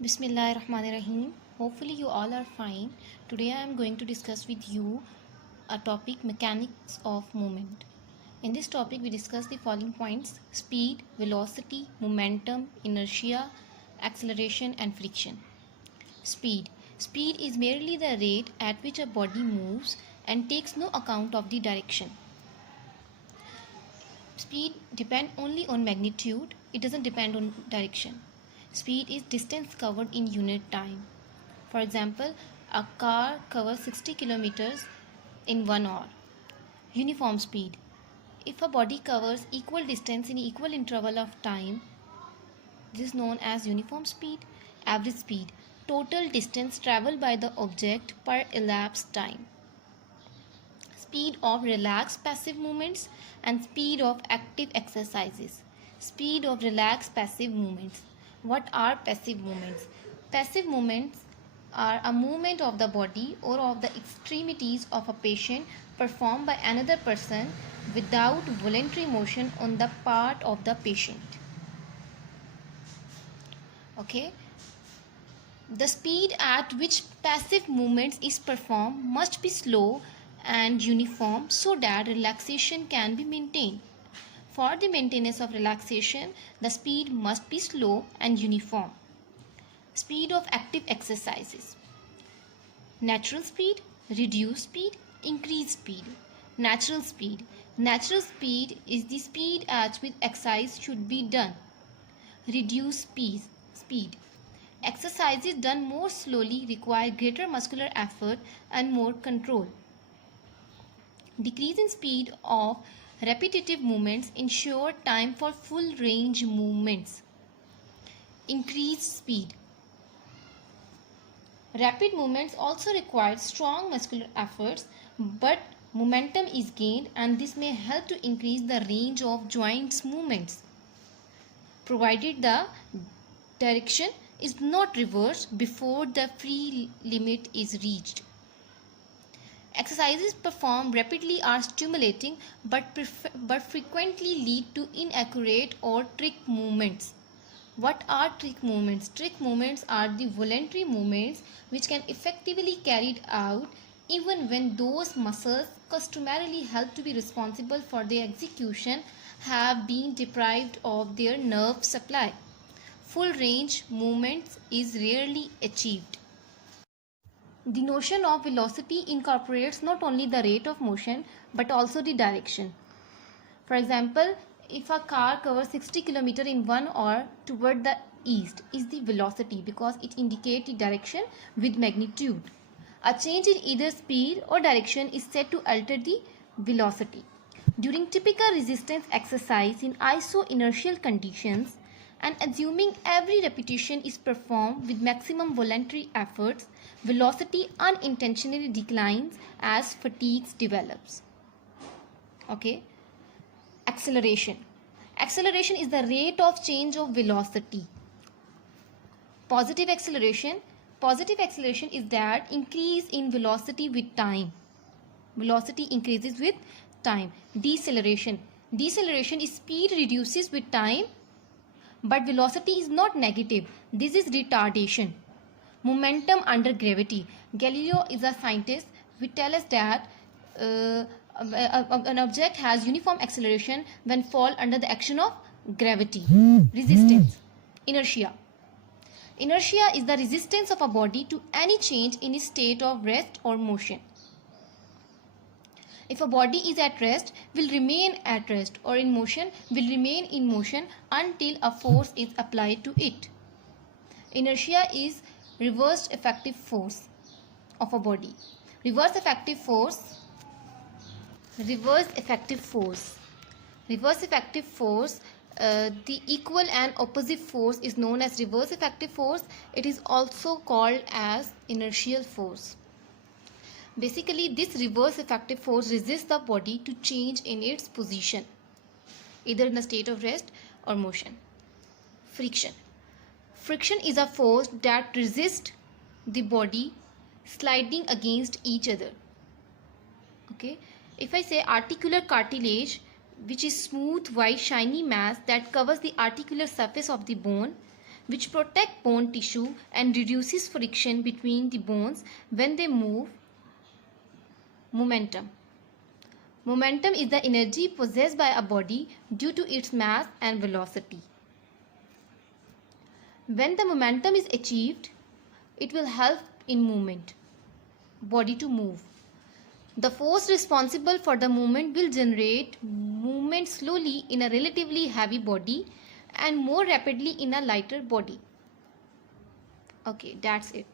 Bismillahirrahmanirrahim. Hopefully you all are fine. Today I am going to discuss with you a topic, mechanics of movement. In this topic we discuss the following points: speed, velocity, momentum, inertia, acceleration and friction. Speed. Speed is merely the rate at which a body moves and takes no account of the direction. Speed depends only on magnitude, it doesn't depend on direction. Speed is distance covered in unit time. For example, a car covers 60 kilometers in 1 hour. Uniform speed. If a body covers equal distance in equal interval of time, this is known as uniform speed. Average speed. Total distance traveled by the object per elapsed time. Speed of relaxed passive movements and speed of active exercises. Speed of relaxed passive movements. What are passive movements? Passive movements are a movement of the body or of the extremities of a patient performed by another person without voluntary motion on the part of the patient. Okay. The speed at which passive movements is performed must be slow and uniform so that relaxation can be maintained. For the maintenance of relaxation, the speed must be slow and uniform. Speed of active exercises. Natural speed, reduced speed, increased speed. Natural speed. Natural speed is the speed at which exercise should be done. Reduced speed. Exercises done more slowly require greater muscular effort and more control. Decrease in speed of repetitive movements ensure time for full range movements. Increased speed. Rapid movements also require strong muscular efforts, but momentum is gained and this may help to increase the range of joints movements, provided the direction is not reversed before the free limit is reached. Exercises performed rapidly are stimulating but frequently lead to inaccurate or trick movements. What are trick movements? Trick movements are the voluntary movements which can effectively carried out even when those muscles customarily held to be responsible for their execution have been deprived of their nerve supply. Full range movements is rarely achieved. The notion of velocity incorporates not only the rate of motion but also the direction. For example, if a car covers 60 km in 1 hour toward the east is the velocity because it indicates the direction with magnitude. A change in either speed or direction is said to alter the velocity. During typical resistance exercise in iso-inertial conditions, and assuming every repetition is performed with maximum voluntary efforts, velocity unintentionally declines as fatigue develops. Okay. Acceleration. Acceleration is the rate of change of velocity. Positive acceleration. Positive acceleration is that increase in velocity with time. Velocity increases with time. Deceleration. Deceleration is speed reduces with time, but velocity is not negative. This is retardation. Momentum under gravity. Galileo is a scientist who tells us that an object has uniform acceleration when fall under the action of gravity. Resistance. Inertia. Inertia is the resistance of a body to any change in its state of rest or motion. If a body is at rest, will remain at rest, or in motion, will remain in motion until a force is applied to it. Inertia is reversed effective force of a body. Reverse effective force. The equal and opposite force is known as reverse effective force. It is also called as inertial force. Basically, this reverse effective force resists the body to change in its position, either in a state of rest or motion. Friction. Friction is a force that resists the body sliding against each other. Okay. If I say articular cartilage, which is smooth, white, shiny mass that covers the articular surface of the bone, which protect bone tissue and reduces friction between the bones when they move. Momentum. Momentum is the energy possessed by a body due to its mass and velocity. When the momentum is achieved, it will help in movement, body to move. The force responsible for the movement will generate movement slowly in a relatively heavy body and more rapidly in a lighter body. Okay, that's it.